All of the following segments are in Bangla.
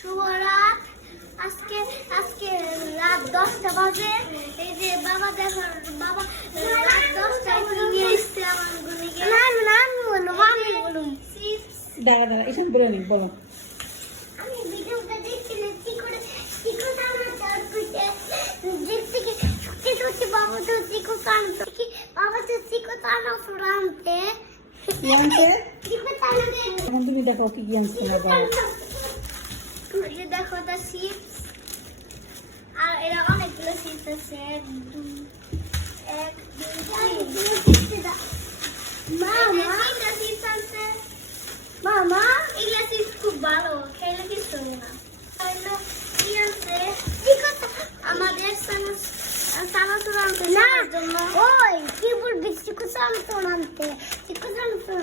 শুভরাত। আজকে আজকে রাত 10টা বাজে। এই যে বাবা দেখো, বাবা রাত 10টায় কি নিয়ে এসেছে আমার গুনিকে। আমি বলুন দাঁড়া এসব বলে নি বলো। আমি ভিডিওটা দেখছিলাম কি করে আমরা চার পিঠে দেখতে সত্যি বাবা তো চিকু কানতো কি বাবা তো চিকু কানো সুরান্তে কি আনছে? চিকু কানতে এখন তুমি দেখো কি আনছে তোমার বাবা। এই দেখো দা চিপস আর এরা অনেকগুলো চিপস আছে। এক দুই মামা এটা চিপস আছে। মামা এগুলা চিপস খুব ভালো, খেলে কিছু না। হলো কি আছে আমাদের সানাসুর আনতে না জন্য। ওই কি বলবি চিকু সানাসুর আনতে, চিকু সানাসুর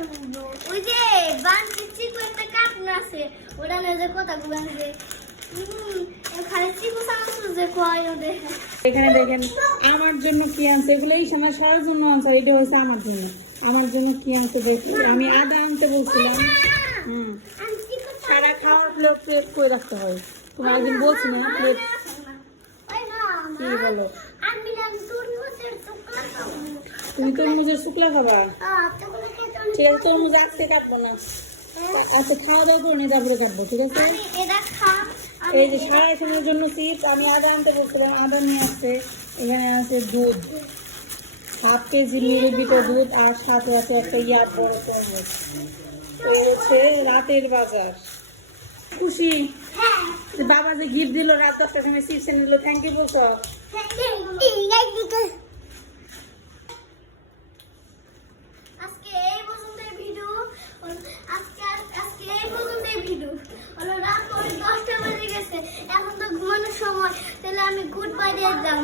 ওই যে বানছি চিকু একটা কার্টুন আছে ওটা নিয়ে যে কথাগুলো আছে। খালি চিকু সানাসুর যে কয় ওদের। এখানে দেখেন আমার জন্য কি আনছে, এগুলো এই সময় সবার জন্য আনছে, এটা হচ্ছে আমার জন্য। আমার জন্য কি আনছে দেখি, আমি আদা আনতে বলছিলাম। সারা খাওয়ার প্লেট করে রাখতে হয়। তোমার একদিন বলছি না প্লেট কি বলো, তুমি তরমুজের শুকলা খাবা। ঠিক আছে তরমুজ আজকে কাটবো না, আচ্ছা খাওয়া দাওয়া করে নিয়ে তারপরে কাটবো, ঠিক আছে। এই যে সারা সময়ের জন্য চিপস, আমি আদা আনতে বলছিলাম, আদা নিয়ে আসছে। এখানে আছে দুধ, 1/2 কেজি মিলিলিটার দুধ, আর সাথে আছে একটা ইয়ার বড় তরমুজ। এই হচ্ছে রাতের বাজার। খুশি বাবা যে গিফট দিল রাত 10টার সময় চিপস এনে দিল, থ্যাংক ইউ বলছো। আজকে এই পর্যন্তই ভিডিও। আজকে এই পর্যন্তই ভিডিও। হলো রাত 10টা বেজে গেছে, এখন তো ঘুমানোর সময়। তাহলে আমি গুড বাই দিয়ে দিলাম।